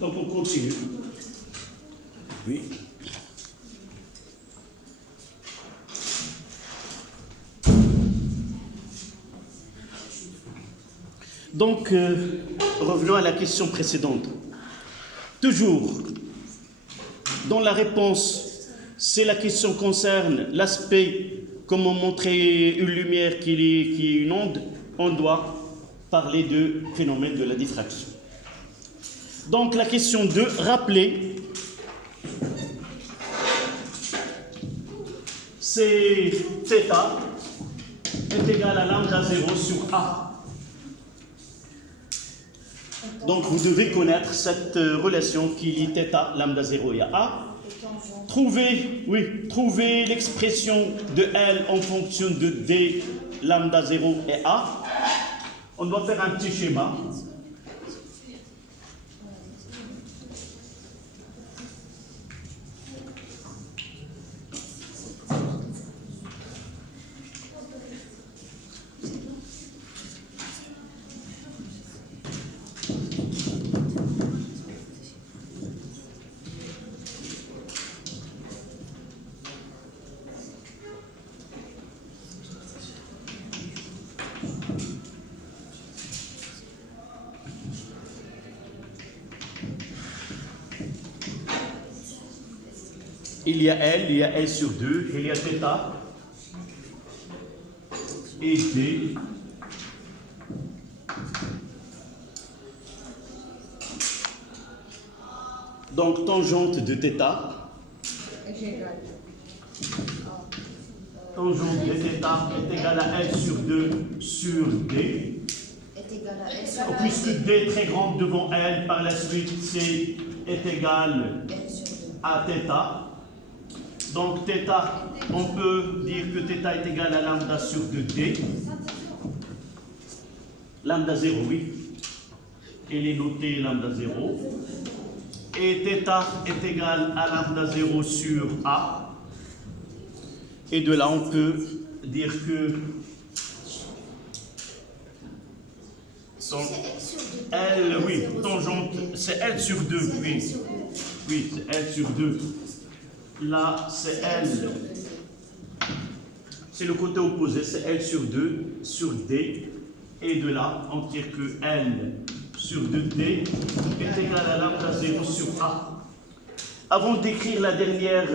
Donc on continue. Oui. Donc, revenons à la question précédente. Toujours, dans la réponse, si la question concerne l'aspect, comment montrer une lumière qui est une onde, on doit parler de phénomène de la diffraction. Donc, la question 2, rappeler, c'est θ est égal à lambda 0 sur A. Donc, vous devez connaître cette relation qui lie θ, lambda 0 et A. Trouvez l'expression de L en fonction de D, lambda 0 et A. On doit faire un petit schéma. Il y a L sur 2, il y a θ et D. Donc, tangente de θ. Tangente de θ est égale à L sur 2 sur D. Puisque D est très grande devant L, par la suite, C est égal à θ. Donc, θ, on peut dire que θ est égal à lambda sur 2D. Lambda 0, oui. Il est noté lambda 0. Et θ est égal à lambda 0 sur A. Et de là, on peut dire que L, oui, tangente, c'est L sur 2, oui. Oui, c'est L sur 2. Là, c'est L. C'est le côté opposé, c'est L sur 2 sur D. Et de là, on tire que L sur 2D est égal à lambda 0 sur A. Avant d'écrire la dernière,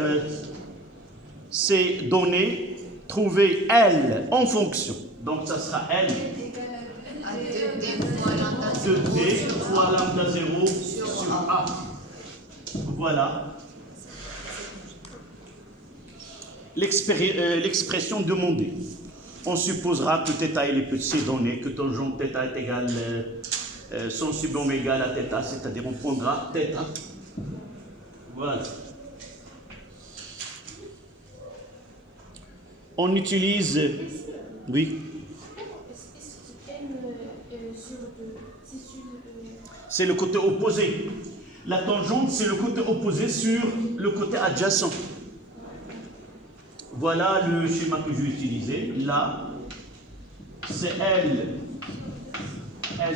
ces données, trouvez L en fonction. Donc, ça sera L 2D fois lambda 0 sur A. Voilà. L'expression demandée. On supposera que θ est les petits données, que tangente θ est égale sensible oméga à θ, c'est-à-dire on prendra θ. Voilà. On utilise, oui. C'est le côté opposé. La tangente, c'est le côté opposé sur le côté adjacent. Voilà le schéma que je vais utiliser. Là, c'est L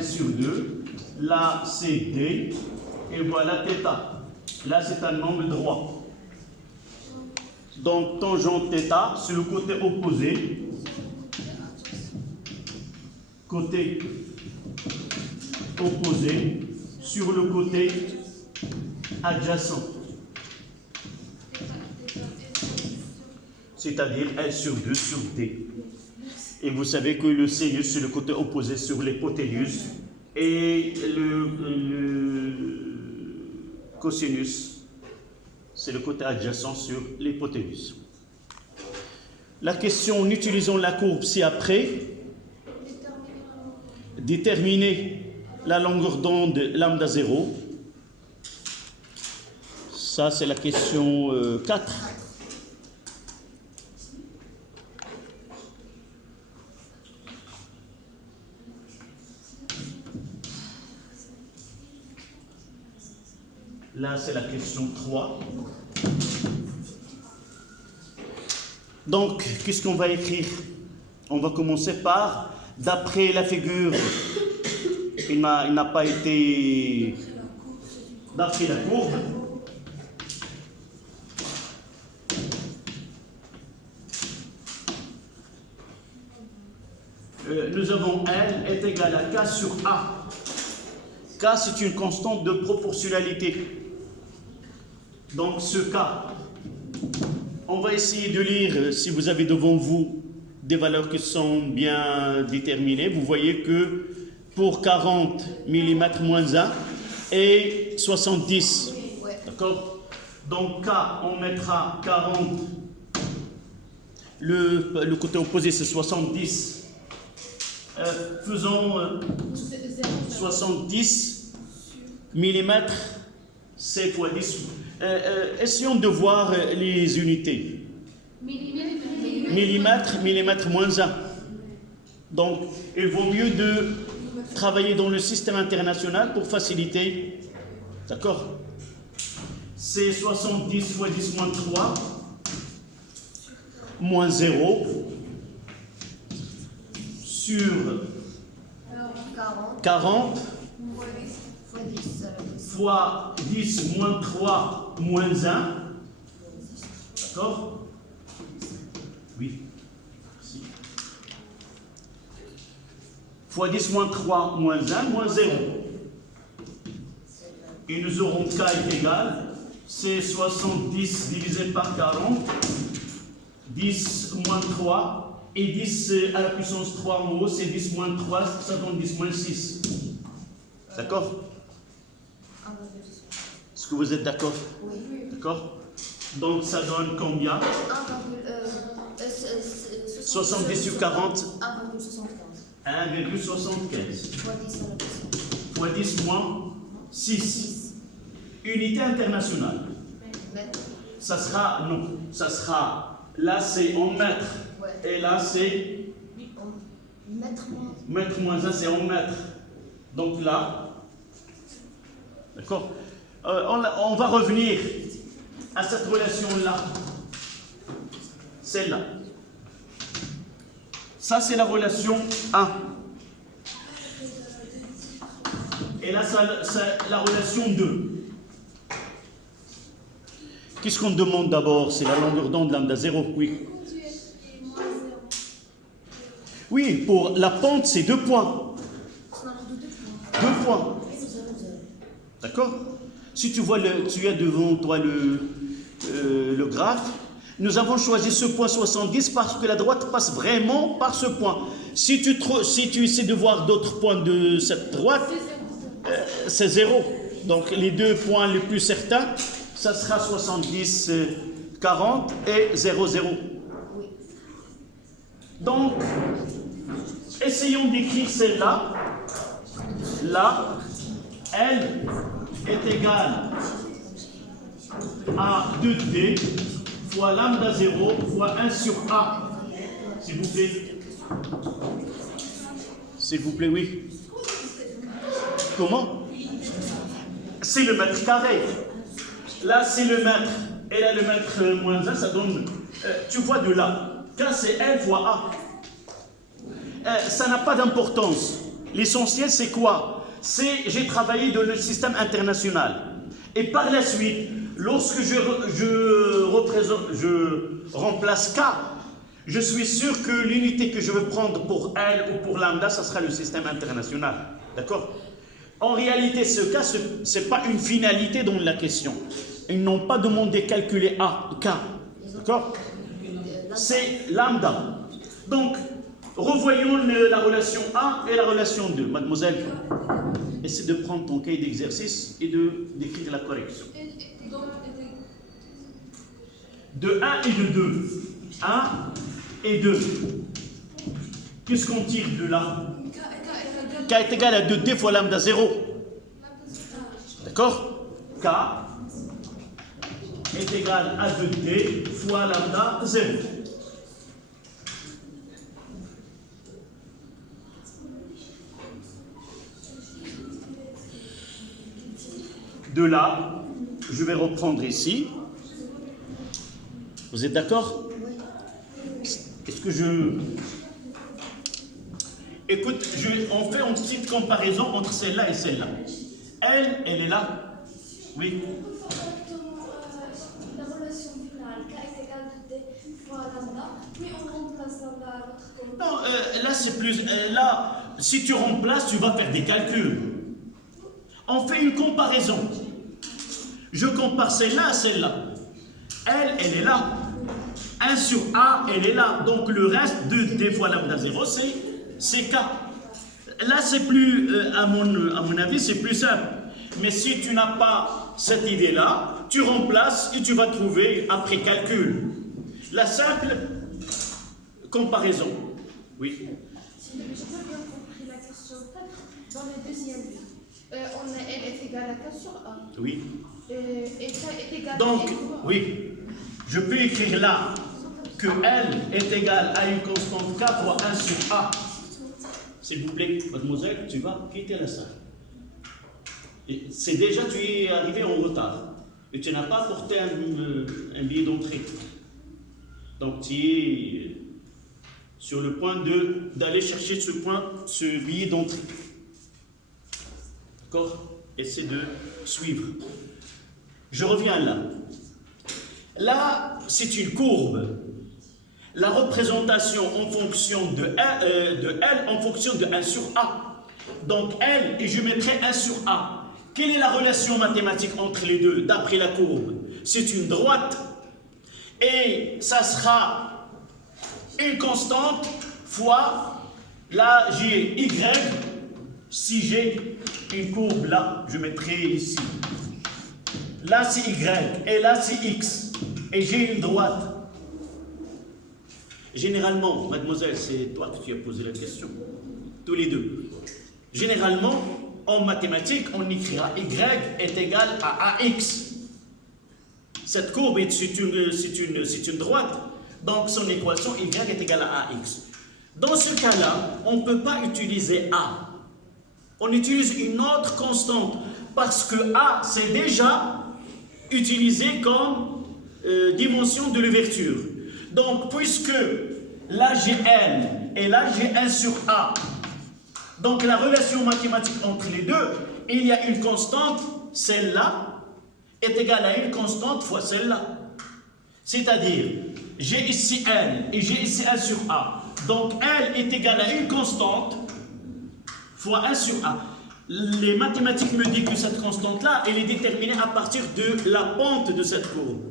sur 2. Là, c'est D. Et voilà θ. Là, c'est un angle droit. Donc, tangente θ, c'est le côté opposé. Côté opposé sur le côté adjacent. C'est-à-dire L sur 2 sur D. Et vous savez que le sinus, c'est le côté opposé sur l'hypoténuse. Et le cosinus, c'est le côté adjacent sur l'hypoténuse. La question, en utilisant la courbe ci-après, déterminer la longueur d'onde lambda 0. Ça, c'est la question 4. Là, c'est la question 3. Donc, qu'est-ce qu'on va écrire? On va commencer par, d'après la figure, il n'a pas été d'après la courbe. Nous avons L est égal à K sur A. K, c'est une constante de proportionnalité. Donc ce K, on va essayer de lire, si vous avez devant vous des valeurs qui sont bien déterminées. Vous voyez que pour 40 mm moins 1 et 70. D'accord? Donc K, on mettra 40. Le côté opposé, c'est 70. Faisons 70 mm, c'est fois 10. Essayons de voir les unités. Millimètre moins 1. Donc, il vaut mieux de travailler dans le système international pour faciliter. D'accord? C'est 70 fois 10 moins 3, moins 0, sur 40 fois 10 moins 3 moins 1. D'accord? Oui. Merci. Fois 10 moins 3 moins 1 moins 0. Et nous aurons K est égal, c'est 70 divisé par 40, 10 moins 3. Et 10 à la puissance 3 en haut, c'est 10 moins 3, ça donne 10 moins 6. D'accord? Est-ce que vous êtes d'accord? Oui. D'accord? Donc ça donne combien? 70 sur 40? 1,75. Fois 10 moins 6. Unité internationale. Ça sera, non, ça sera, là c'est en mètres. Et là, c'est mètre moins 1, c'est en mètre. Donc là, d'accord, on va revenir à cette relation-là. Celle-là. Ça, c'est la relation 1. Et là, c'est la relation 2. Qu'est-ce qu'on demande d'abord? C'est la longueur d'onde lambda 0, oui. Oui, pour la pente, c'est 2 points. 2 points. D'accord? Si tu vois, tu as devant toi le graphe, nous avons choisi ce point 70 parce que la droite passe vraiment par ce point. Si tu essaies de voir d'autres points de cette droite, c'est 0. Donc les 2 points les plus certains, ça sera 70, 40 et 0, 0. Donc, essayons d'écrire celle-là. Là, L est égale à 2D fois lambda 0 fois 1 sur A. S'il vous plaît. S'il vous plaît, oui. Comment? C'est le mètre carré. Là, c'est le mètre. Et là, le mètre moins 1, ça donne... tu vois de là. K, c'est L fois A. Ça n'a pas d'importance. L'essentiel, c'est quoi? J'ai travaillé dans le système international. Et par la suite, lorsque je remplace K, je suis sûr que l'unité que je veux prendre pour L ou pour lambda, ça sera le système international. D'accord? En réalité, ce cas, ce n'est pas une finalité dans la question. Ils n'ont pas demandé calculer A, K. D'accord? C'est lambda. Donc, revoyons la relation 1 et la relation 2. Mademoiselle, essaie de prendre ton cahier d'exercice et d'écrire la correction. De 1 et de 2. 1 et 2. Qu'est-ce qu'on tire de là? K est égal à 2D fois lambda 0. D'accord? K est égal à 2D fois lambda 0. De là, je vais reprendre ici. Vous êtes d'accord? Est-ce que je... Écoute, on fait une petite comparaison entre celle-là et celle-là. Elle est là. Oui. La relation finale, K est égal à D fois lambda, puis on remplace lambda à l'autre côté. Non, là c'est plus. Là, si tu remplaces, tu vas faire des calculs. On fait une comparaison. Je compare celle-là à celle-là. Elle est là. 1 sur A, elle est là. Donc le reste de D fois lambda 0, c'est K. Là, c'est plus, à mon avis, c'est plus simple. Mais si tu n'as pas cette idée-là, tu remplaces et tu vas trouver après calcul. La simple comparaison. Oui. Si j'ai pas bien compris la question 4, dans le deuxième but, L est égal à K sur A. Oui. Et K est égal Donc, à N fois A. oui, je peux écrire là que L est égal à une constante K fois 1 sur A. S'il vous plaît, mademoiselle, tu vas quitter la salle. C'est déjà, tu es arrivé en retard. Et tu n'as pas apporté un billet d'entrée. Donc, tu es sur le point d'aller chercher ce billet d'entrée. D'accord? Essaie de suivre. Je reviens là. Là, c'est une courbe. La représentation en fonction de L en fonction de 1 sur A. Donc L, et je mettrai 1 sur A. Quelle est la relation mathématique entre les deux, d'après la courbe? C'est une droite. Et ça sera une constante fois, là j'ai Y. Si j'ai une courbe là, je mettrai ici. Là c'est Y, et là c'est X. Et j'ai une droite. Généralement, mademoiselle, c'est toi que tu as posé la question. Tous les deux. Généralement, en mathématiques, on écrira Y est égal à AX. Cette courbe, c'est une droite. Donc, son équation, Y est égal à AX. Dans ce cas-là, on ne peut pas utiliser A. On utilise une autre constante. Parce que A, c'est déjà utilisé comme dimension de l'ouverture. Donc, puisque là j'ai N et là j'ai 1 sur A, donc la relation mathématique entre les deux, il y a une constante, celle-là, est égale à une constante fois celle-là. C'est-à-dire, j'ai ici N et j'ai ici 1 sur A. Donc, L est égal à une constante fois 1 sur A. Les mathématiques me disent que cette constante-là, elle est déterminée à partir de la pente de cette courbe.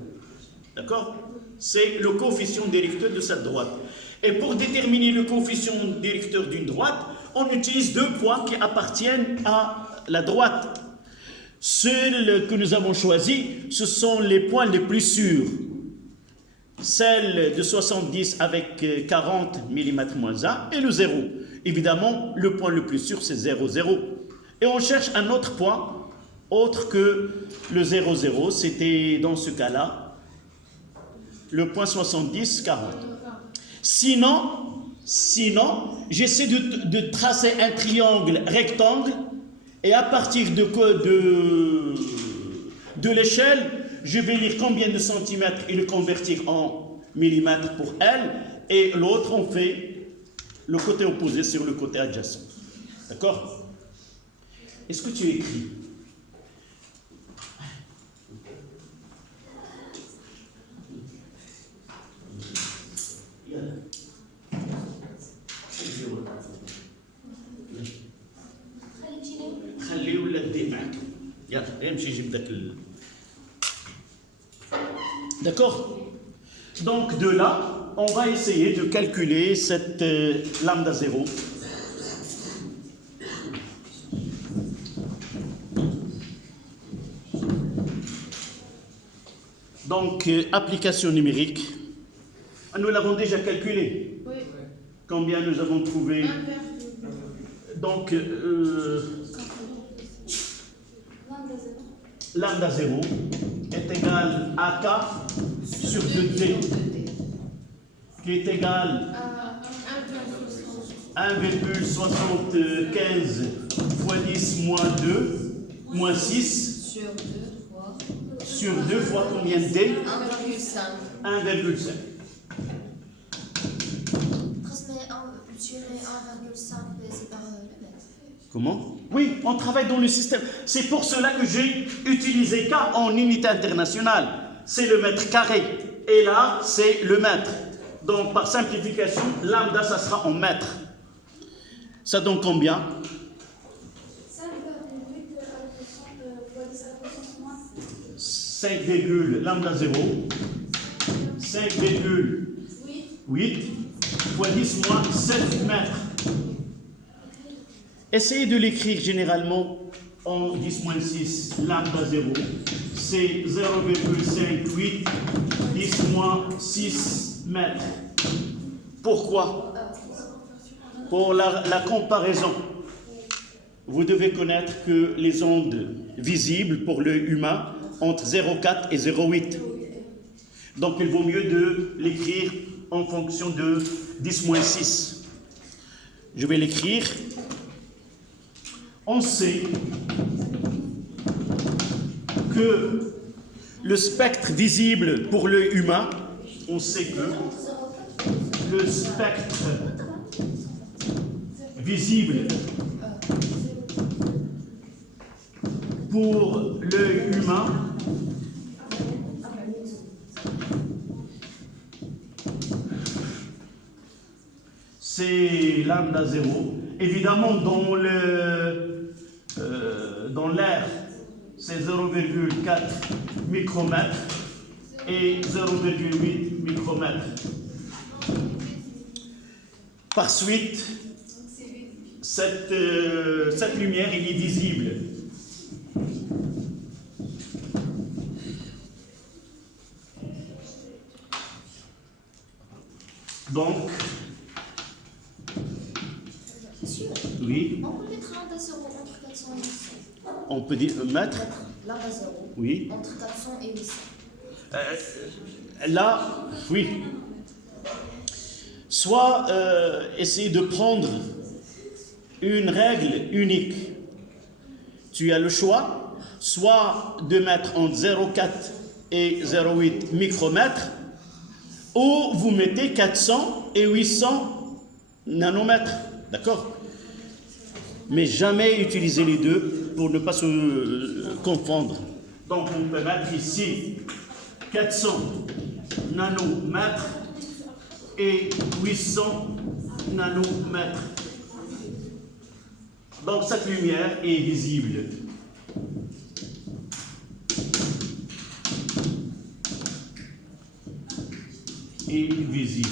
D'accord? C'est le coefficient directeur de cette droite. Et pour déterminer le coefficient directeur d'une droite, on utilise deux points qui appartiennent à la droite. Ceux que nous avons choisis, ce sont les points les plus sûrs. Celle de 70 avec 40 mm moins 1 et le 0. Évidemment, le point le plus sûr, c'est 0, 0. Et on cherche un autre point, autre que le 0, 0. C'était dans ce cas-là, le point 70, 40. Sinon, j'essaie de tracer un triangle rectangle et à partir de l'échelle, je vais lire combien de centimètres et le convertir en millimètres pour L, et l'autre, on fait le côté opposé sur le côté adjacent. D'accord? Est-ce que tu écris? خليه ولا بدي معك يلا امشي جيب داك D'accord? Donc de là, on va essayer de calculer cette lambda 0. Donc, application numérique. Nous l'avons déjà calculé. Oui. Combien nous avons trouvé? Donc, lambda 0 est égal à K sur 2D, qui est égal à 1,75 fois 10 moins 2, moins 6, sur 2 fois combien de D? 1,5. Tu mets 1,5 c'est par la bête. Comment? Oui, on travaille dans le système. C'est pour cela que j'ai utilisé K en unité internationale. C'est le mètre carré. Et là, c'est le mètre. Donc, par simplification, lambda, ça sera en mètres. Ça donne combien? 5, lambda 0. 5,8 fois 10 moins 7 mètres. Essayez de l'écrire généralement en 10 moins 6, lambda 0. C'est 0,58 10 moins 6 mètres. Pourquoi? Pour la comparaison. Vous devez connaître que les ondes visibles pour l'œil humain entre 0,4 et 0,8. Donc il vaut mieux de l'écrire en fonction de 10 moins 6. Je vais l'écrire. On sait que le spectre visible pour l'œil humain, on sait que le spectre visible pour l'œil humain c'est lambda 0. Évidemment, dans l'air, c'est 0,4 micromètres et 0,8 micromètres. Par suite, cette lumière, elle est visible. Donc, oui. On peut mettre lambda 0 entre 400 et 800. On peut dire mettre. Lambda 0 Oui. entre 400 et 800. Là, oui. Soit essayer de prendre une règle unique. Tu as le choix, soit de mettre entre 0,4 et 0,8 micromètres, ou vous mettez 400 et 800 nanomètres. D'accord? Mais jamais utiliser les deux pour ne pas se confondre. Donc on peut mettre ici 400 nanomètres et 800 nanomètres. Donc cette lumière est visible. Et visible.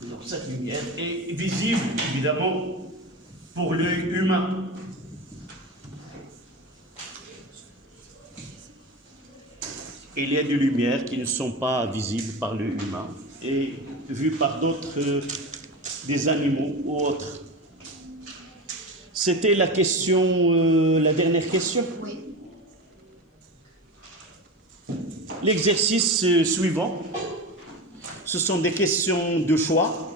Donc cette lumière est visible, évidemment, pour l'œil humain. Il y a des lumières qui ne sont pas visibles par l'œil humain et vues par d'autres, des animaux ou autres. C'était la question, la dernière question. Oui. L'exercice suivant, ce sont des questions de choix.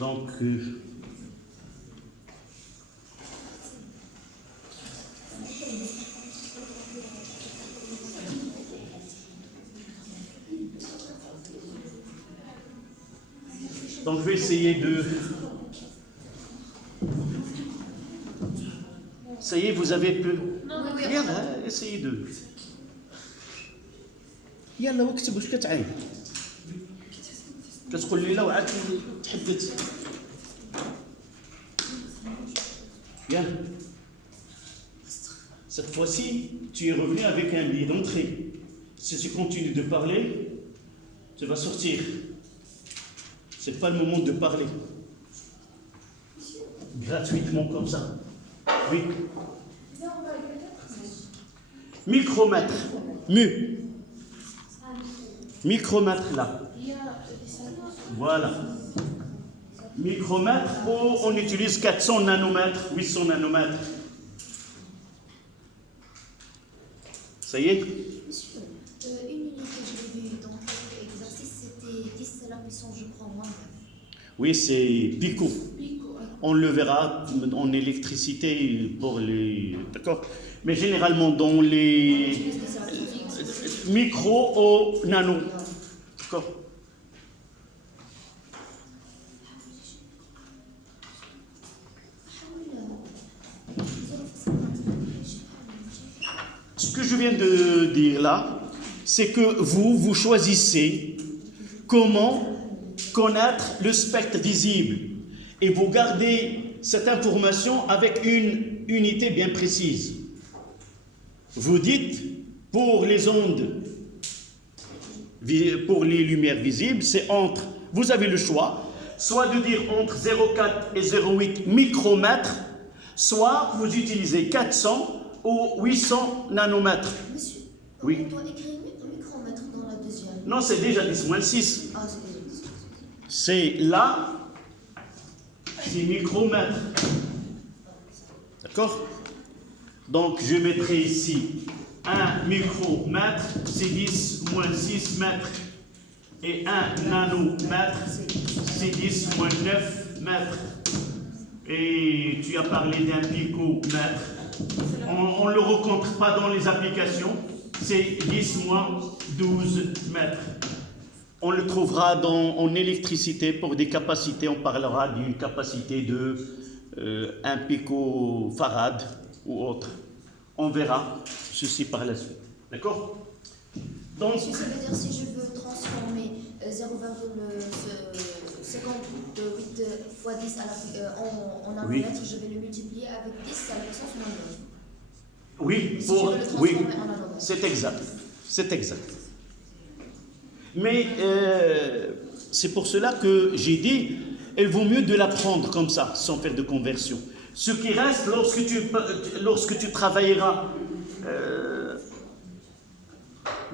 Donc, je vais essayer de... Ça y est, vous avez peu. يلا essayez de. يلا واكتب واش كتعاين. كتقول لي لا وعاد تحدث. Bien. Cette fois-ci, tu es revenu avec un billet d'entrée. Si tu continues de parler, tu vas sortir. C'est pas le moment de parler. Gratuitement comme ça. Oui. Micromètre. Micromètre là. Voilà. Micromètre, ou on utilise 400 nanomètres, 800 nanomètres. Ça y est? Monsieur, une unité que je l'ai vue dans l'exercice, c'était 10 à la puissance, je crois, moins. Oui, c'est pico. Pico, On le verra en électricité pour les... D'accord? Mais généralement dans les micro au nano. D'accord? Ce que je viens de dire là, c'est que vous choisissez comment connaître le spectre visible et vous gardez cette information avec une unité bien précise. Vous dites, pour les ondes, pour les lumières visibles, c'est entre, vous avez le choix, soit de dire entre 0,4 et 0,8 micromètres, soit vous utilisez 400 ou 800 nanomètres. Monsieur, Oui. on doit écrire micromètre dans la deuxième. Non, c'est déjà 10-6. Ah, c'est déjà 10. C'est là, c'est micromètres. D'accord? Donc, je mettrai ici 1 micromètre, c'est 10 moins 6 mètres. Et 1 nanomètre, c'est 10 moins 9 mètres. Et tu as parlé d'un picomètre. On ne le rencontre pas dans les applications. C'est 10 moins 12 mètres. On le trouvera en électricité pour des capacités. On parlera d'une capacité de 1 picofarad ou autre. On verra ceci par la suite. D'accord? Donc, Monsieur, ça veut dire si je veux transformer 0,58 fois 10 en nanomètre, je vais le multiplier avec 10 à la puissance moins 9. oui, Si je veux le transformer en nanomètre. c'est exact. C'est exact. Mais c'est pour cela que j'ai dit, il vaut mieux de l'apprendre comme ça, sans faire de conversion. Ce qui reste, lorsque tu travailleras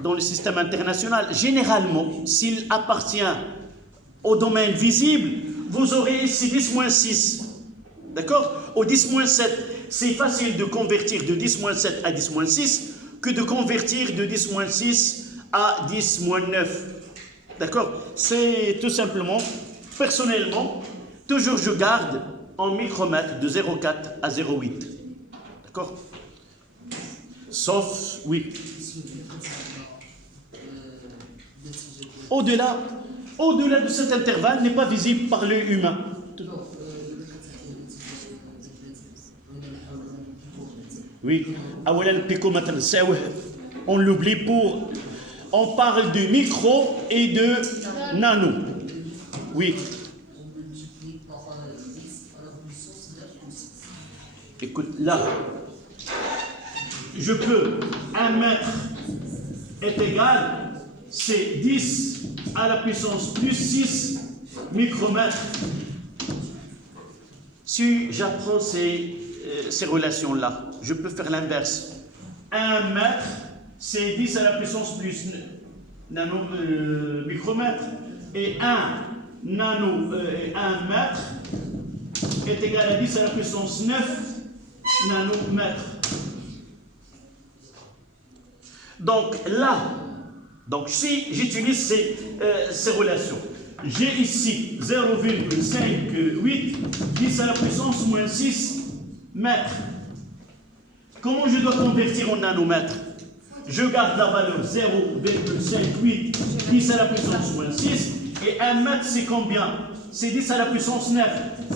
dans le système international, généralement, s'il appartient au domaine visible, vous aurez ici 10-6. D'accord? Au 10-7, c'est facile de convertir de 10-7 à 10-6 que de convertir de 10-6 à 10-9. D'accord? C'est tout simplement, personnellement, toujours je garde en micromètres de 0,4 à 0,8. D'accord? Sauf, oui. Au-delà de cet intervalle n'est pas visible par l'œil humain. Oui. On l'oublie pour... On parle de micro et de nano. Oui. Écoute, là, je peux, 1 mètre est égal, c'est 10 à la puissance plus 6 micromètres. Si j'apprends ces relations-là, je peux faire l'inverse. 1 mètre, c'est 10 à la puissance plus micromètre. Et 1 mètre est égal à 10 à la puissance 9 nanomètres. Donc là, si j'utilise ces relations, j'ai ici 0,58 10 à la puissance moins 6 mètres. Comment je dois convertir en nanomètres? Je garde la valeur 0,58 10 à la puissance moins 6 et 1 mètre c'est combien? C'est 10 à la puissance 9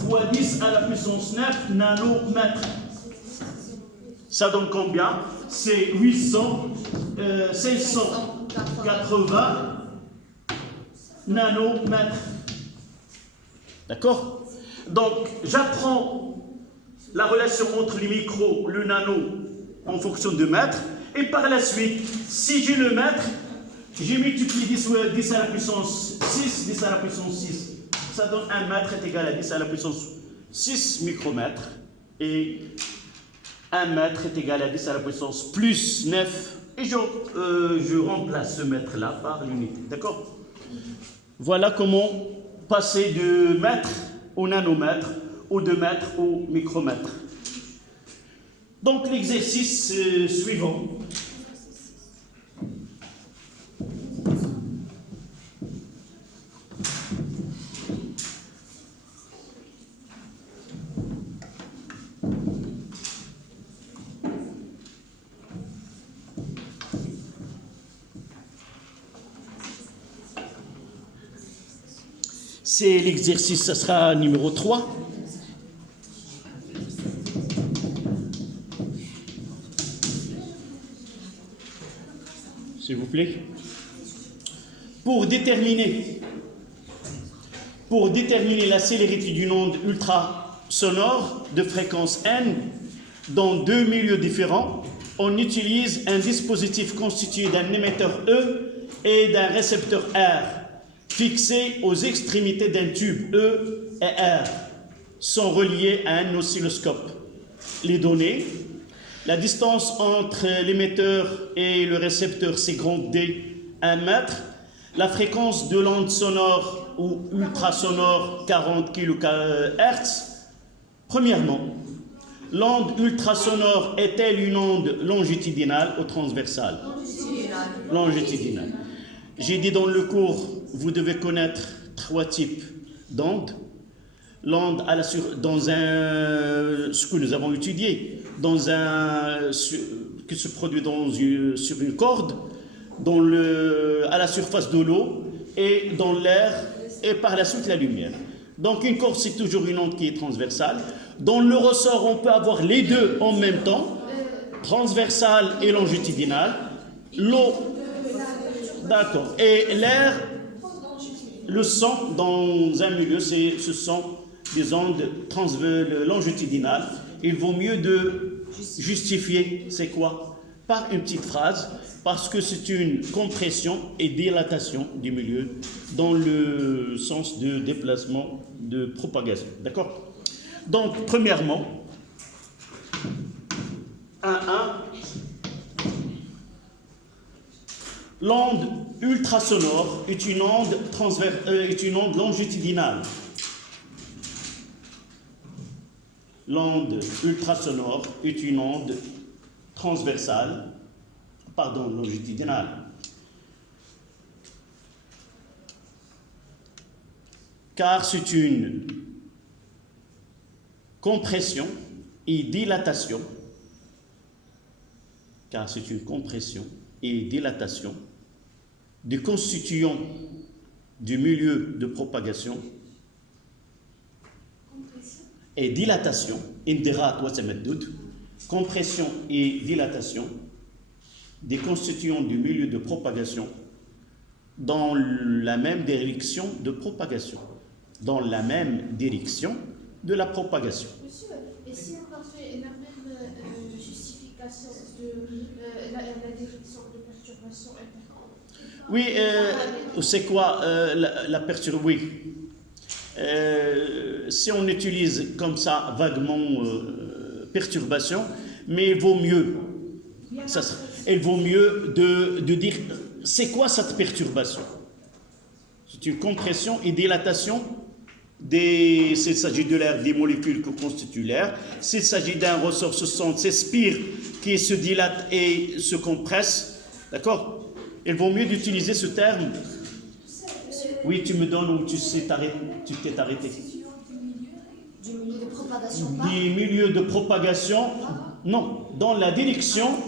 fois 10 à la puissance 9 nanomètres. Ça donne combien? C'est 780 nanomètres. D'accord? Donc, j'apprends la relation entre le micro, le nano, en fonction de mètres. Et par la suite, si j'ai le mètre, j'ai multiplié 10 à la puissance 6, 10 à la puissance 6. Ça donne 1 mètre est égal à 10 à la puissance 6 micromètres. Et 1 mètre est égal à 10 à la puissance plus 9. Et je remplace ce mètre-là par l'unité. D'accord? Voilà comment passer de mètre au nanomètre, ou de mètre au micromètre. Donc l'exercice suivant. C'est l'exercice, ça sera numéro 3. S'il vous plaît. Pour déterminer la célérité d'une onde ultrasonore de fréquence n dans deux milieux différents, on utilise un dispositif constitué d'un émetteur E et d'un récepteur R, fixés aux extrémités d'un tube E et R, sont reliés à un oscilloscope. Les données, la distance entre l'émetteur et le récepteur, c'est grand D, 1 mètre, la fréquence de l'onde sonore ou ultrasonore, 40 kHz. Premièrement, l'onde ultrasonore est-elle une onde longitudinale ou transversale? Longitudinale. J'ai dit dans le cours, vous devez connaître 3 types d'ondes. L'onde ce que nous avons étudié, qui se produit sur une corde, à la surface de l'eau et dans l'air, et par la suite la lumière. Donc une corde, c'est toujours une onde qui est transversale. Dans le ressort, on peut avoir les deux en même temps, transversale et longitudinale. L'eau, d'accord. Et l'air, le son dans un milieu, ce sont des ondes longitudinales. Il vaut mieux de justifier, c'est quoi? Par une petite phrase, parce que c'est une compression et dilatation du milieu dans le sens de déplacement, de propagation. D'accord? Donc, premièrement, 1.1, l'onde ultrasonore est une onde longitudinale. L'onde ultrasonore est une onde longitudinale. Car c'est une compression et dilatation. Du constituant du milieu de propagation et dilatation, compression et dilatation des constituants du milieu de propagation dans la même direction de propagation, dans la même direction de la propagation. Monsieur, et si on a fait la même justification de la direction de perturbation intercom? Oui, c'est quoi la perturbation? Oui. Si on utilise comme ça vaguement perturbation, mais il vaut mieux de dire c'est quoi cette perturbation? C'est une compression et dilatation s'il s'agit de l'air, des molécules que constitue l'air. S'il s'agit d'un ressort, ce sont ces spires qui se dilatent et se compressent. D'accord? Il vaut mieux d'utiliser ce terme. Oui, tu me donnes où tu t'es arrêté. Du milieu de propagation. Du milieu de propagation. Non, dans la direction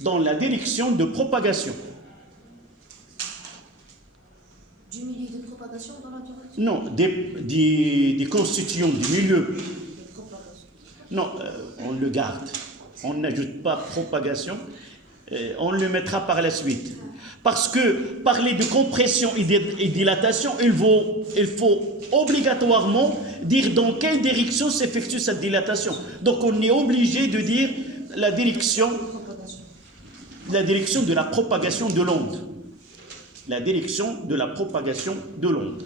de propagation. Du milieu de propagation dans la direction. Non, des constituants du milieu. Non, on le garde. On n'ajoute pas propagation. On le mettra par la suite. Parce que parler de compression et dilatation, il faut obligatoirement dire dans quelle direction s'effectue cette dilatation. Donc on est obligé de dire la direction de la propagation de l'onde. La direction de la propagation de l'onde.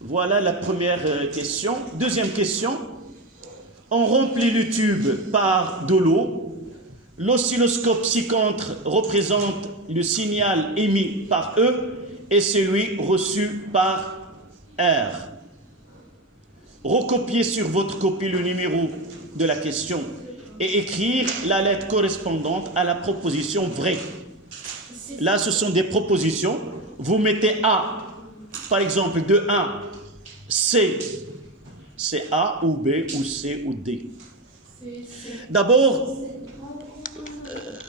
Voilà la première question. Deuxième question. On remplit le tube par de l'eau. L'oscilloscope ci-contre représente le signal émis par E et celui reçu par R. Recopiez sur votre copie le numéro de la question et écrire la lettre correspondante à la proposition vraie. Là, ce sont des propositions. Vous mettez A, par exemple, de 1, C. C'est A ou B ou C ou D. D'abord,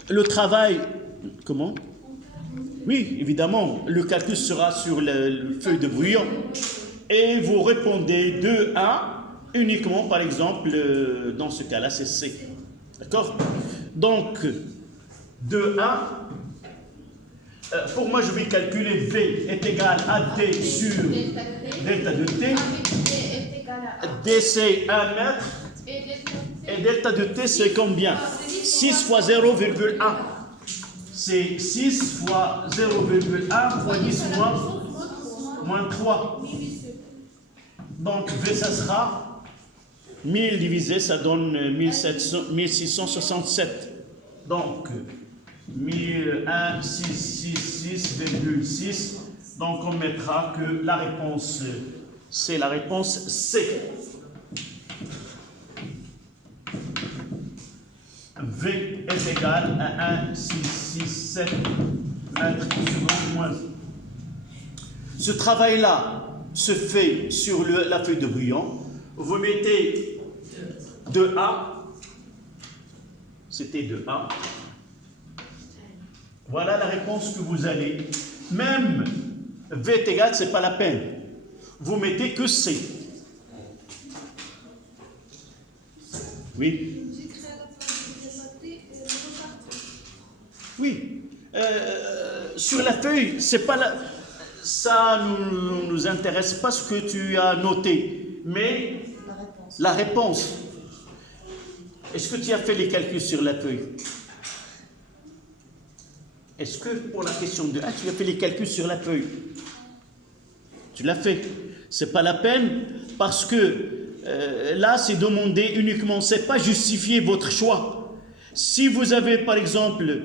le travail... Comment? Oui, évidemment, le calcul sera sur le feuille de brouillon. Et vous répondez 2A uniquement, par exemple, dans ce cas-là, c'est C. D'accord? Donc, 2A, pour moi, je vais calculer V est égal à T sur delta de T. Avec D est égal à 1. D, c'est 1 mètre. Et Et delta de T, c'est combien? 6 fois 0,1. C'est 6 fois 0,1 fois 10 moins 3. Donc, V, ça sera 1000 divisé, ça donne 1667. Donc, 1666,6. Donc, on mettra que la réponse, c'est la réponse C. V est égal à 1667 mètres secondes moins. Ce travail-là se fait sur la feuille de brouillon. Vous mettez 2A. C'était 2A. Voilà la réponse que vous allez. Même V est égal, ce n'est pas la peine. Vous mettez que C. Oui. Oui. Sur la feuille, c'est pas ça ne nous intéresse pas ce que tu as noté, mais la réponse. Est-ce que tu as fait les calculs sur la feuille? Est-ce que pour la question de 1, tu as fait les calculs sur la feuille? Tu l'as fait. C'est pas la peine parce que là, c'est demander uniquement, c'est pas justifier votre choix. Si vous avez, par exemple,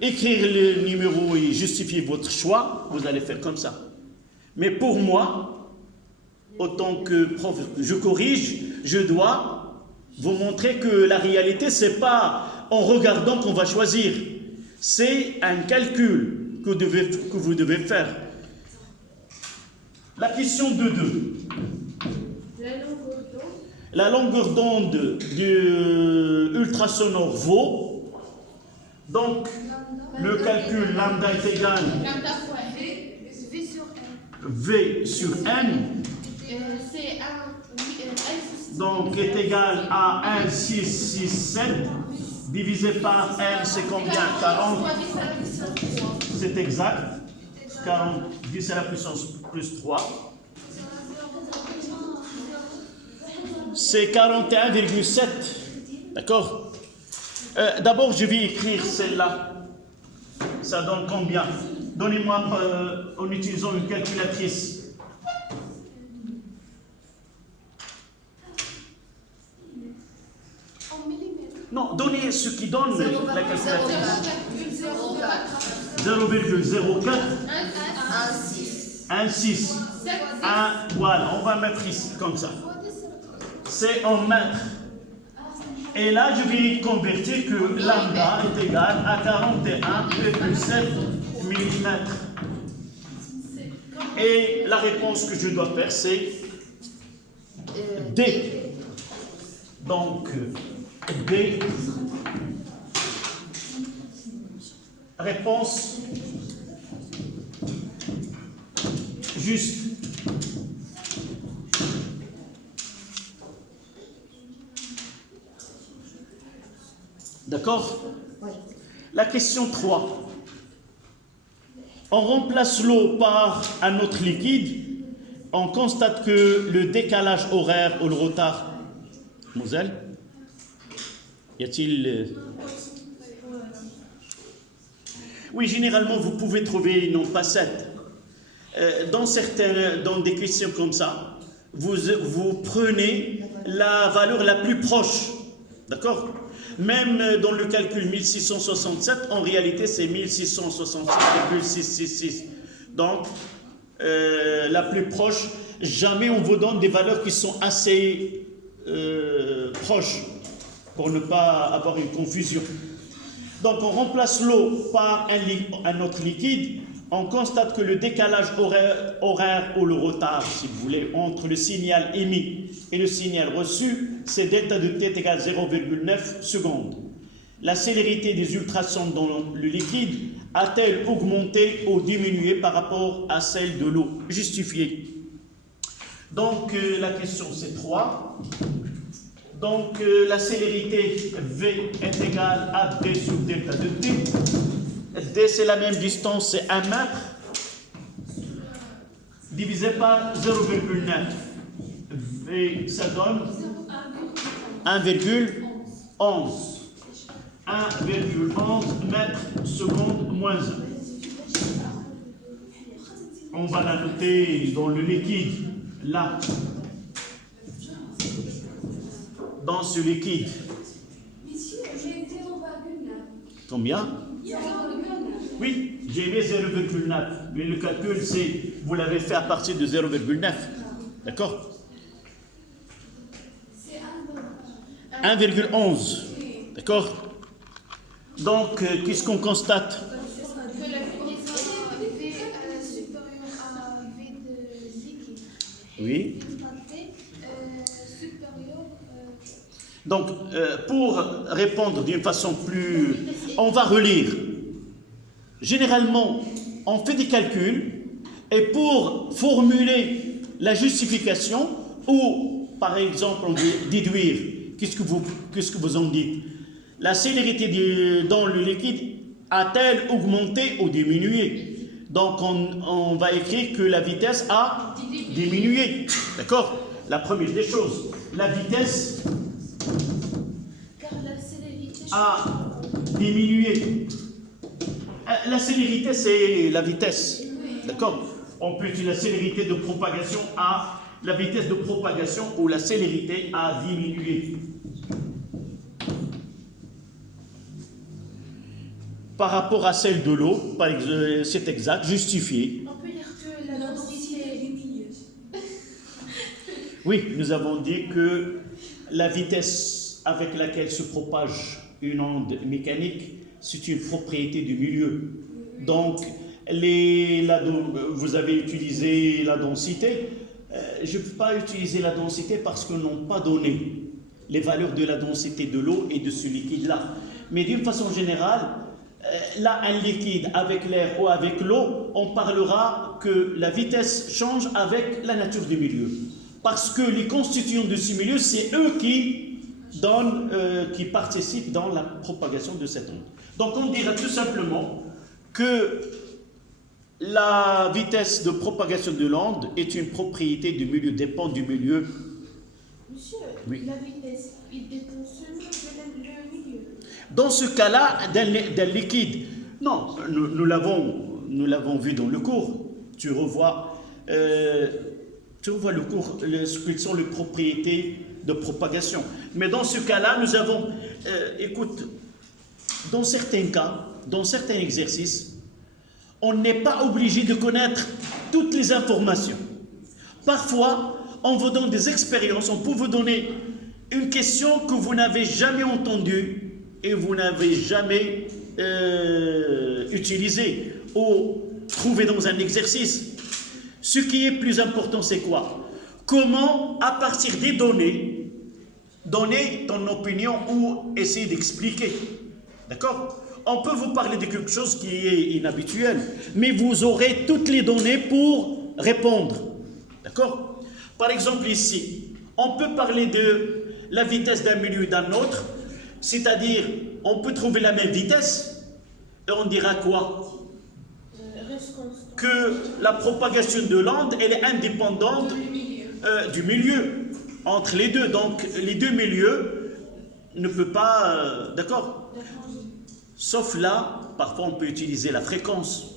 écrire le numéro et justifier votre choix, vous allez faire comme ça. Mais pour moi, autant que prof, je corrige, je dois vous montrer que la réalité, c'est pas en regardant qu'on va choisir. C'est un calcul que vous devez faire. La question de 2. La longueur d'onde du ultrasonore vaut. Donc, le calcul lambda est égal Lambda fois V sur N. V sur N. C'est 1. Donc, est égal à 1,667 divisé par N, c'est combien? 40. C'est exact. 40, 10 à la puissance plus 3. C'est 41,7. D'accord? D'abord, je vais écrire celle-là. Ça donne combien? Donnez-moi en utilisant une calculatrice. En millimètres. Non, donnez ce qui donne la calculatrice. 0,04. 1,6. 1, voilà, on va mettre ici comme ça. C'est en mètres. Et là, je vais convertir que lambda est égal à 41,7 mm. Et la réponse que je dois faire, c'est D. Donc, D. Réponse juste. D'accord? Oui. La question 3. On remplace l'eau par un autre liquide. On constate que le décalage horaire ou le retard... Moselle? Y a-t-il... Oui, généralement, vous pouvez trouver non pas 7. Dans des questions comme ça, vous prenez la valeur la plus proche. D'accord? Même dans le calcul 1667, en réalité, c'est 1667,666. Donc, la plus proche, jamais on vous donne des valeurs qui sont assez proches pour ne pas avoir une confusion. Donc, on remplace l'eau par un autre liquide. On constate que le décalage horaire ou le retard, si vous voulez, entre le signal émis et le signal reçu, c'est delta de t égale 0,9 secondes. la célérité des ultrasons dans le liquide a-t-elle augmenté ou diminué par rapport à celle de l'eau? Justifié. Donc la question c'est 3. Donc la célérité V est égale à D sur delta de T. D c'est la même distance, c'est 1 mètre, divisé par 0,9. V ça donne 1,11. 1,11 mètres secondes moins 1. On va la noter dans le liquide, là. Dans ce liquide. Combien? Oui, j'ai mis 0,9. Mais le calcul, c'est, vous l'avez fait à partir de 0,9. D'accord? 1,11. D'accord? Donc, qu'est-ce qu'on constate? Que la vitesse V supérieure à V de liquide. Oui. Supérieure. Donc, pour répondre d'une façon plus... On va relire. Généralement, on fait des calculs et pour formuler la justification ou, par exemple, on veut déduire, qu'est-ce que vous en dites? La célérité dans le liquide a-t-elle augmenté ou diminué? Donc, on va écrire que la vitesse a diminué. D'accord? La première des choses, la vitesse Car la célérité a diminué. La célérité, c'est la vitesse. D'accord? On peut utiliser la célérité de propagation à la vitesse de propagation où la célérité a diminué. Par rapport à celle de l'eau, c'est exact, justifié. On peut dire que la densité. Oui, nous avons dit que la vitesse avec laquelle se propage une onde mécanique, c'est une propriété du milieu. Donc, vous avez utilisé la densité. Je ne peux pas utiliser la densité parce qu'ils n'ont pas donné les valeurs de la densité de l'eau et de ce liquide-là. Mais d'une façon générale, là, un liquide avec l'air ou avec l'eau, on parlera que la vitesse change avec la nature du milieu. Parce que les constituants de ce milieu, c'est eux qui participent dans la propagation de cette onde. Donc on dira tout simplement que la vitesse de propagation de l'onde est une propriété du milieu, dépend du milieu. Monsieur, Oui. la vitesse, il dépend seulement de le milieu. Dans ce cas-là, d'un liquide, non, nous l'avons vu dans le cours. Tu revois le cours, quelles sont les propriétés de propagation. Mais dans ce cas-là, nous avons, écoute, dans certains cas, dans certains exercices, on n'est pas obligé de connaître toutes les informations. Parfois, on vous donne des expériences, on peut vous donner une question que vous n'avez jamais entendue et vous n'avez jamais utilisée ou trouvée dans un exercice. Ce qui est plus important, c'est quoi? Comment, à partir des données, donner ton opinion ou essayer d'expliquer. D'accord? On peut vous parler de quelque chose qui est inhabituel, mais vous aurez toutes les données pour répondre. D'accord? Par exemple, ici, on peut parler de la vitesse d'un milieu et d'un autre, c'est-à-dire, on peut trouver la même vitesse, et on dira quoi? Que la propagation de l'onde, elle est indépendante du milieu, entre les deux. Donc, les deux milieux ne peuvent pas... d'accord? Sauf là, parfois on peut utiliser la fréquence.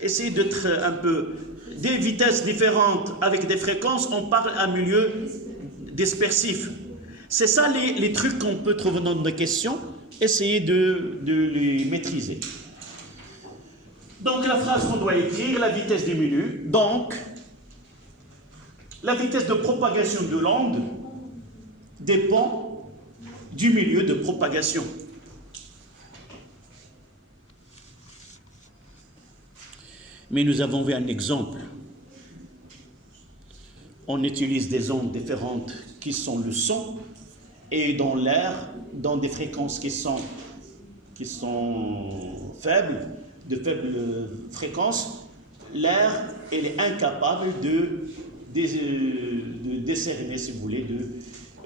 Essayez d'être un peu... Des vitesses différentes avec des fréquences, on parle à un milieu dispersif. C'est ça les trucs qu'on peut trouver dans nos questions. Essayez de les maîtriser. Donc la phrase qu'on doit écrire, la vitesse diminue. Donc, la vitesse de propagation de l'onde dépend du milieu de propagation. Mais nous avons vu un exemple. On utilise des ondes différentes qui sont le son et dans l'air, dans des fréquences qui sont faibles, de faibles fréquences, l'air est incapable de décerner, si vous voulez,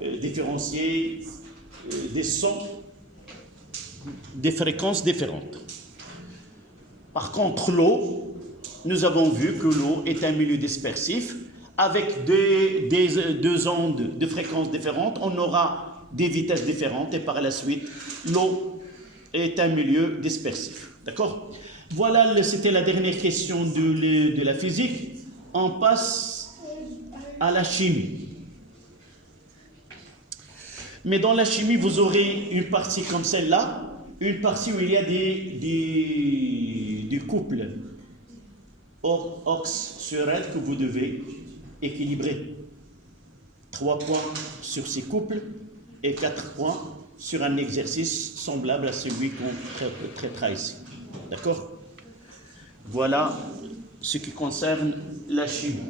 de différencier des sons, des fréquences différentes. Par contre, l'eau, nous avons vu que l'eau est un milieu dispersif avec deux ondes de fréquences différentes. On aura des vitesses différentes et par la suite, l'eau est un milieu dispersif. D'accord? Voilà, c'était la dernière question de la physique. On passe à la chimie. Mais dans la chimie, vous aurez une partie comme celle-là, une partie où il y a des couples ox sur L que vous devez équilibrer. 3 points sur ces couples et 4 points sur un exercice semblable à celui qu'on traitera ici. D'accord? Voilà ce qui concerne la chimie.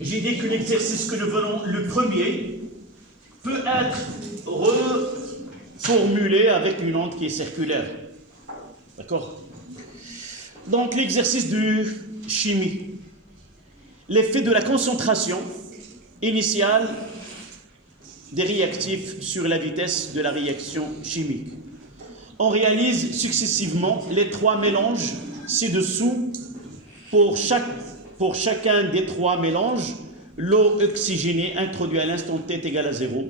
J'ai dit que l'exercice que nous venons, le premier, peut être reformulé avec une onde qui est circulaire. D'accord? Donc l'exercice de chimie. L'effet de la concentration initiale des réactifs sur la vitesse de la réaction chimique. On réalise successivement les 3 mélanges ci-dessous. Pour chacun des 3 mélanges, l'eau oxygénée introduite à l'instant T est égale à 0.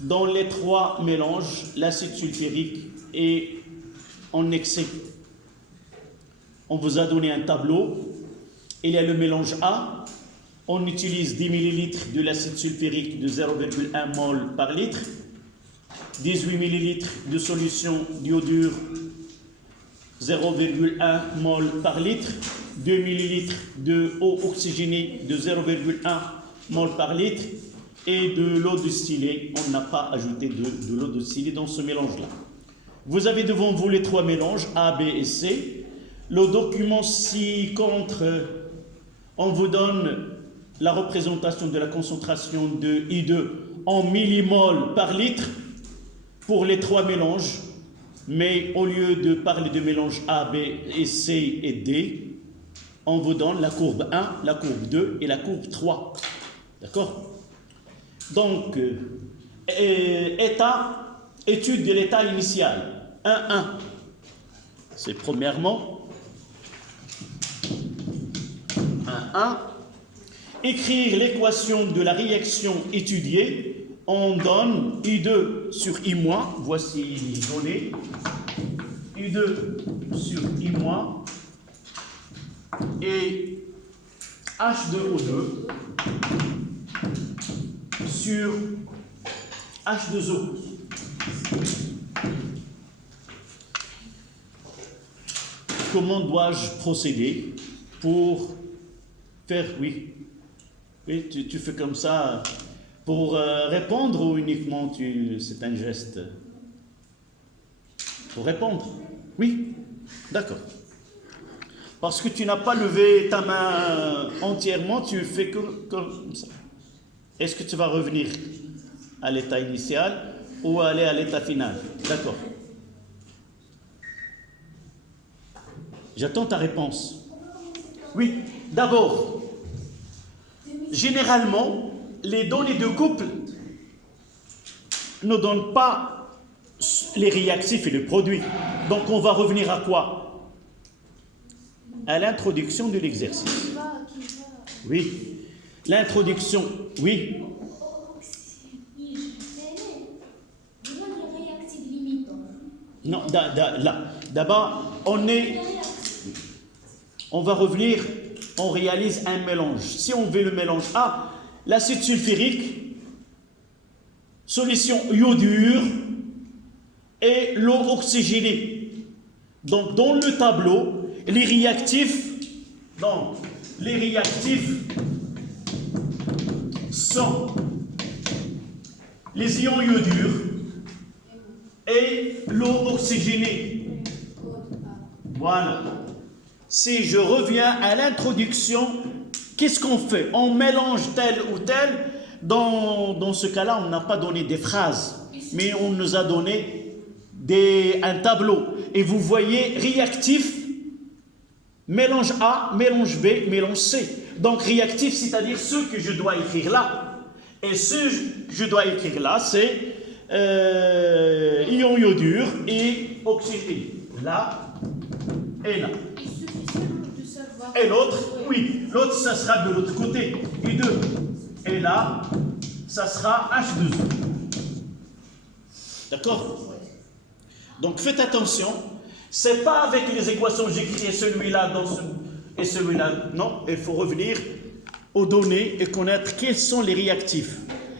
Dans les 3 mélanges, l'acide sulfurique est en excès. On vous a donné un tableau. Il y a le mélange A. On utilise 10 ml de l'acide sulfurique de 0,1 mol par litre, 18 ml de solution d'iodure 0,1 mol par litre, 2 ml de eau oxygénée de 0,1 mol par litre et de l'eau distillée. On n'a pas ajouté de l'eau distillée dans ce mélange-là. Vous avez devant vous les 3 mélanges A, B et C. Le document ci-contre, on vous donne la représentation de la concentration de I2 en millimoles par litre pour les 3 mélanges, mais au lieu de parler de mélange A, B et C et D, on vous donne la courbe 1, la courbe 2 et la courbe 3. D'accord? Donc, étude de l'état initial. 1,1. C'est premièrement 1,1. Écrire l'équation de la réaction étudiée, on donne I2 sur I-, voici les données, I2 sur I- et H2O2 sur H2O. Comment dois-je procéder pour faire, oui, tu fais comme ça pour répondre ou uniquement c'est un geste? Pour répondre? Oui, d'accord. Parce que tu n'as pas levé ta main entièrement, tu fais comme ça. Est-ce que tu vas revenir à l'état initial ou aller à l'état final? D'accord. J'attends ta réponse. Oui, d'abord, généralement, les données de couple ne donnent pas les réactifs et les produits. Donc on va revenir à quoi? À l'introduction de l'exercice. Oui, l'introduction, oui. Non, là, d'abord, on va revenir, on réalise un mélange. Si on veut le mélange A, l'acide sulfurique, solution iodure et l'eau oxygénée. Donc, dans le tableau, les réactifs sont les ions iodures et l'eau oxygénée. Voilà. Si je reviens à l'introduction, qu'est-ce qu'on fait? On mélange tel ou tel. Dans ce cas-là, on n'a pas donné des phrases, mais on nous a donné un tableau. Et vous voyez, réactif, mélange A, mélange B, mélange C. Donc réactif, c'est-à-dire ce que je dois écrire là. Et ce que je dois écrire là, c'est ion iodure et oxygène. Là et là. Il suffit seulement de savoir. Et l'autre, oui, l'autre, ça sera de l'autre côté, I2. Et là, ça sera H2O. D'accord? Donc faites attention, c'est pas avec les équations j'écris celui-là et celui-là. Non, il faut revenir aux données et connaître quels sont les réactifs.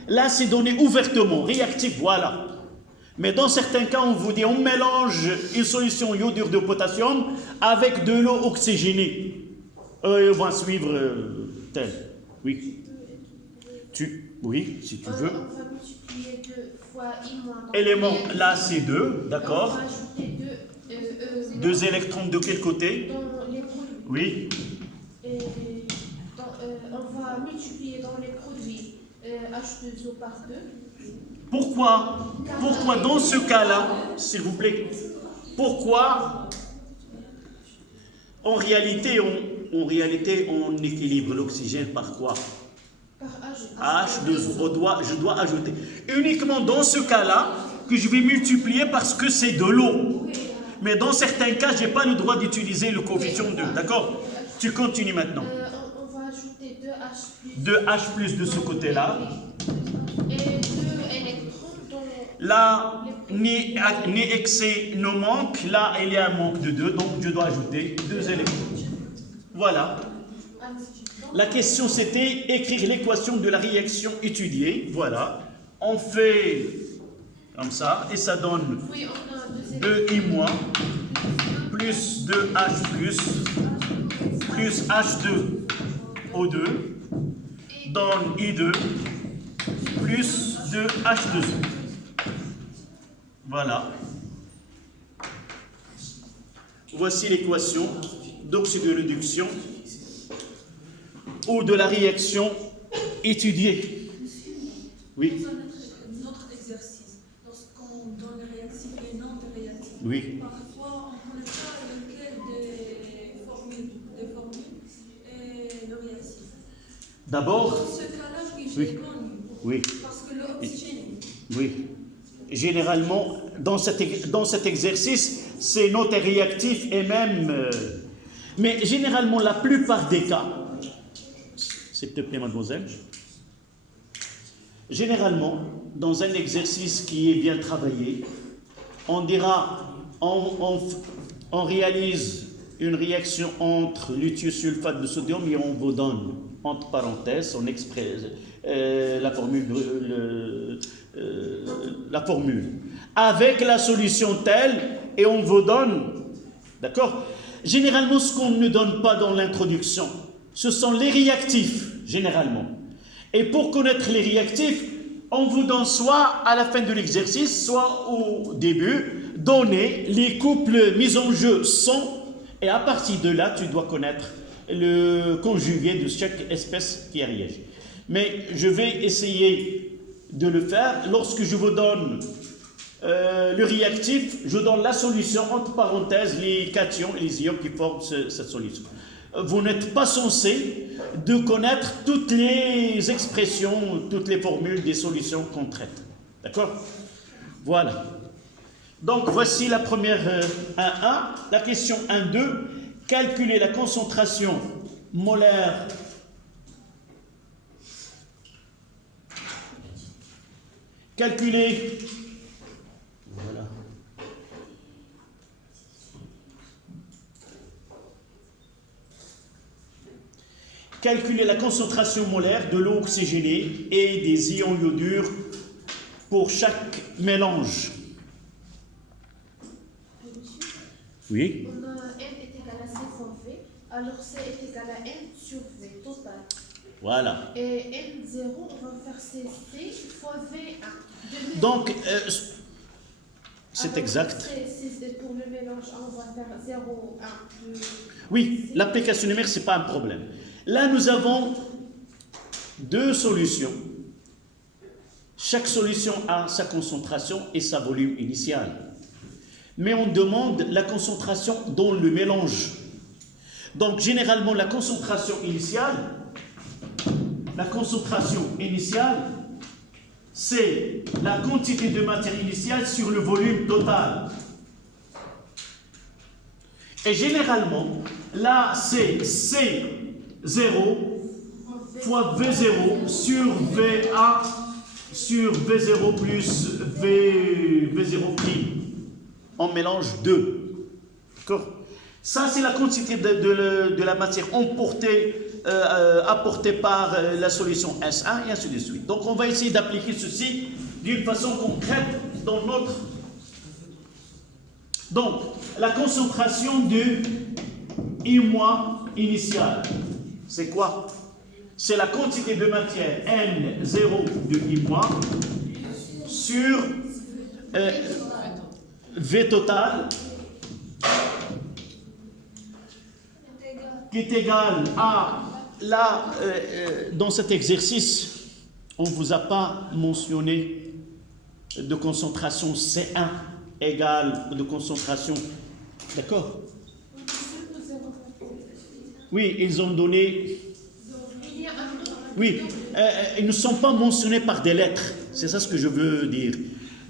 Là, c'est donné ouvertement, réactif, voilà. Mais dans certains cas, on vous dit, on mélange une solution iodure de potassium avec de l'eau oxygénée. On va suivre tel. Oui. Oui, si tu veux. On va multiplier 2 fois I-. Élément, là, c'est 2, d'accord. On va ajouter 2 électrons de quel côté? dans les produits. Oui. Et on va multiplier dans les produits H2O par 2. Pourquoi dans ce cas-là, s'il vous plaît, pourquoi en réalité on équilibre l'oxygène par quoi? Par H2O. Je dois ajouter. Uniquement dans ce cas-là que je vais multiplier parce que c'est de l'eau. Mais dans certains cas, je n'ai pas le droit d'utiliser le coefficient 2. D'accord? Tu continues maintenant. On va ajouter 2H+. 2H plus de ce côté-là. Et 2 électrons dans... Là, ni excès ne manque. Là, il y a un manque de 2. Donc, je dois ajouter 2 électrons. Voilà. La question, c'était écrire l'équation de la réaction étudiée. Voilà. On fait comme ça. Et ça donne 2I- plus 2H plus H2O2 donne I2 plus 2H2O. Voilà. Voici l'équation d'oxydoréduction ou de la réaction étudiée. Oui. Notre exercice, lorsqu'on donne les réactifs et non des réactifs, Oui. parfois on ne connaît pas lequel des formules est le réactif. D'abord. Dans ce cas-là, oui, je Oui. l'ai connu. Oui. Parce que l'oxygène. Oui. Généralement, dans cet exercice, c'est noté réactif et même... mais généralement, la plupart des cas, s'il te plaît, mademoiselle, généralement, dans un exercice qui est bien travaillé, on dira, on réalise une réaction entre l'thiosulfate de sodium et on vous donne, entre parenthèses, on expresse la formule, avec la solution telle, et on vous donne, d'accord? Généralement, ce qu'on ne donne pas dans l'introduction, ce sont les réactifs, généralement. Et pour connaître les réactifs, on vous donne soit à la fin de l'exercice, soit au début, donner les couples mis en jeu sont, et à partir de là, tu dois connaître le conjugué de chaque espèce qui réagit. Mais je vais essayer de le faire. Lorsque je vous donne le réactif, je donne la solution, entre parenthèses, les cations et les ions qui forment cette solution. Vous n'êtes pas censé de connaître toutes les expressions, toutes les formules des solutions qu'on traite. D'accord? Voilà. Donc, voici la première 1.1. La question 1.2. Calculer la concentration molaire calculer voilà. Calculer la concentration molaire de l'eau oxygénée et des ions iodures pour chaque mélange. Oui. On a N est égal à C fois V, alors C est égal à N sur V total. Voilà. Et N0, on va faire C fois V1. Donc, C'est exact. C'est pour le mélange, on va faire 0, 1, 2. Oui, l'application numérique, ce n'est pas un problème. Là, nous avons deux solutions. Chaque solution a sa concentration et sa volume initial. Mais on demande la concentration dans le mélange. Donc, généralement, la concentration initiale, c'est la quantité de matière initiale sur le volume total. Et généralement, là, c'est C0 fois V0 sur VA sur V0 plus V0 prime. On mélange deux. D'accord? Ça, c'est la quantité de la matière apportée par la solution S1 et ainsi de suite. Donc, on va essayer d'appliquer ceci d'une façon concrète dans notre... Donc, la concentration de I- initiale, c'est quoi? C'est la quantité de matière N0 de I- sur V total qui est égal à, là, dans cet exercice, on ne vous a pas mentionné de concentration C1 égale de concentration, d'accord? Oui, ils ont donné... Oui, ils ne sont pas mentionnés par des lettres, c'est ça ce que je veux dire.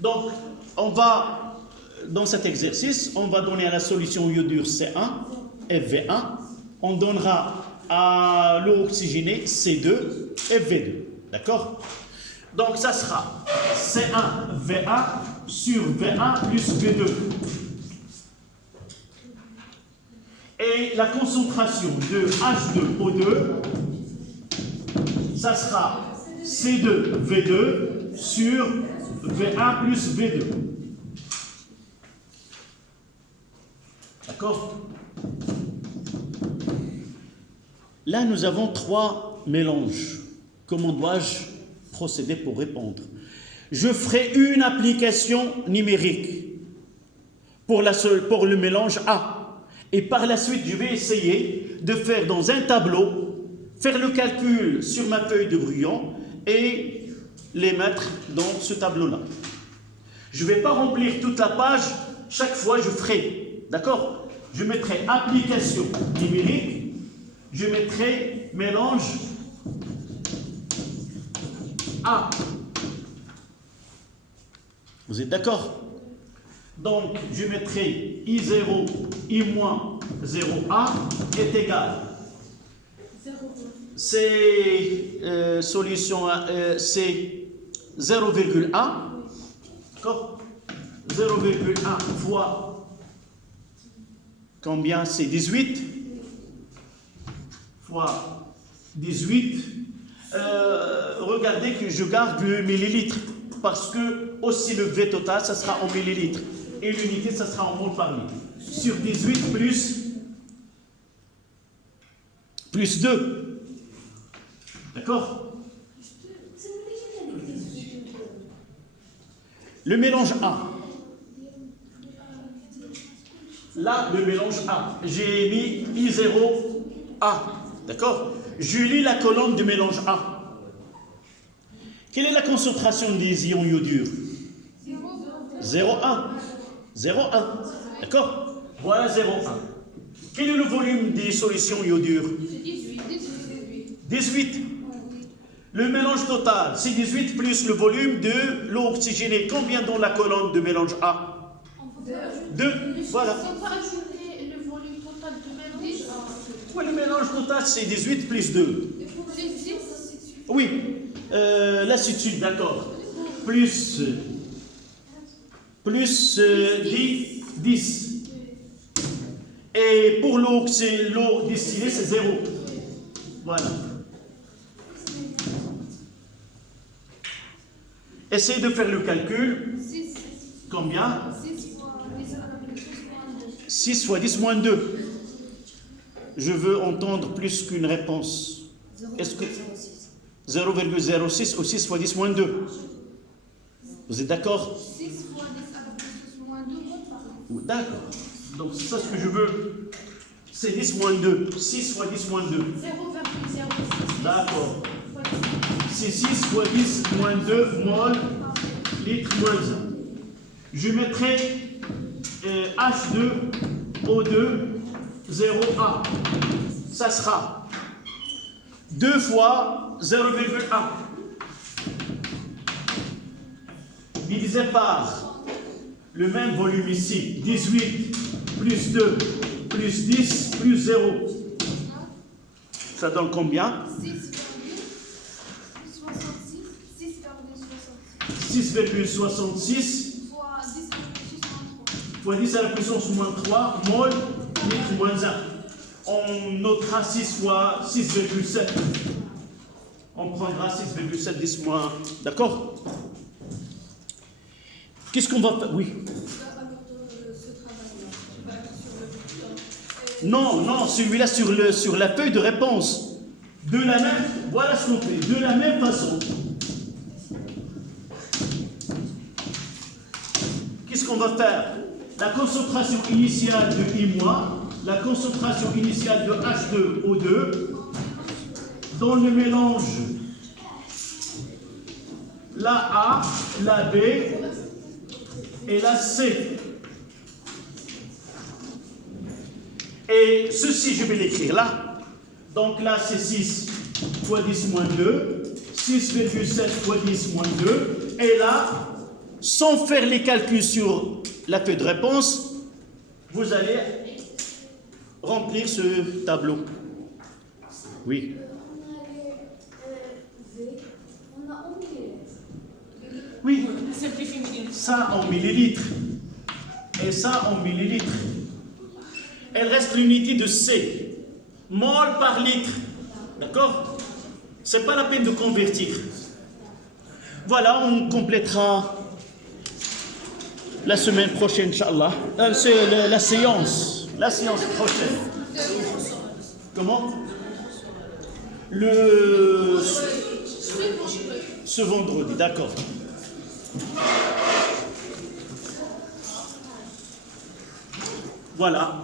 Donc, on va, dans cet exercice, on va donner à la solution iodure C1 et V1, on donnera à l'eau oxygénée C2 et V2, d'accord? Donc, ça sera C1 V1 sur V1 plus V2. Et la concentration de H2O2, ça sera C2 V2 sur V1 plus V2. D'accord? Là, nous avons trois mélanges. Comment dois-je procéder pour répondre? Je ferai une application numérique pour le mélange A. Et par la suite, je vais essayer de faire dans un tableau, faire le calcul sur ma feuille de brouillon et les mettre dans ce tableau-là. Je ne vais pas remplir toute la page, chaque fois je ferai, d'accord? Je mettrai application numérique, je mettrai mélange A. Vous êtes d'accord? Donc, je mettrai I0, I-0A est égal. C'est solution, c'est 0,1. D'accord? 0,1 fois combien? C'est 18 fois 18. Regardez que je garde le millilitre parce que aussi le V total, ça sera en millilitres. Et l'unité, ça sera en mol par litre. Sur 18 plus 2. D'accord? Le mélange A. Là, le mélange A. J'ai mis I0A. D'accord? Je lis la colonne du mélange A. Quelle est la concentration des ions iodures? 0,1. 0,1. D'accord? Voilà 0,1. Quel est le volume des solutions iodures? 18. Le mélange total, c'est 18 plus le volume de l'eau oxygénée. Combien dans la colonne de mélange A? 2. Voilà. On va ajouter le volume total de mélange. Oui, le mélange total, c'est 18 plus 2. Oui. Là, c'est dessus, d'accord. Plus 10. Et pour l'eau distillée, c'est 0. Voilà. Essayez de faire le calcul. Combien? 6 fois 10 moins 2. Je veux entendre plus qu'une réponse. Est-ce que 0,06 ou 6 fois 10 moins 2? Vous êtes d'accord? 6 fois 10 moins D'accord. Donc c'est ça ce que je veux. C'est 10 moins 2. 6 fois 10 moins 2. 0,06. D'accord. C'est 6 fois 10 moins 2 mol litre moins 1. Je mettrai H2O2 0A. Ça sera 2 fois 0,1 divisé par le même volume ici, 18 plus 2 plus 10 plus 0. Ça donne combien? 6,66 fois 10 à la puissance moins 3 mol litre moins 1. On notera 6 fois 6,7. On prendra 6,7 10 moins. D'accord? Qu'est-ce qu'on va faire? Oui. Non, non, celui-là sur la feuille de réponse. De la même, voilà ce qu'on fait. De la même façon. Qu'est-ce qu'on va faire? La concentration initiale de I-, la concentration initiale de H2O2, dans le mélange, la A, la B et la C. Et ceci, je vais l'écrire là. Donc là, c'est 6 fois 10 moins 2, 6,7 fois 10 moins 2. Et là, sans faire les calculs sur la feuille de réponse, vous allez remplir ce tableau. Oui. Oui. Ça en millilitres. Et ça en millilitres. Elle reste l'unité de C. Mol par litre. D'accord? C'est pas la peine de convertir. Voilà, on complétera la semaine prochaine, Inch'Allah. C'est la séance prochaine. Comment? Ce vendredi, d'accord. Voilà.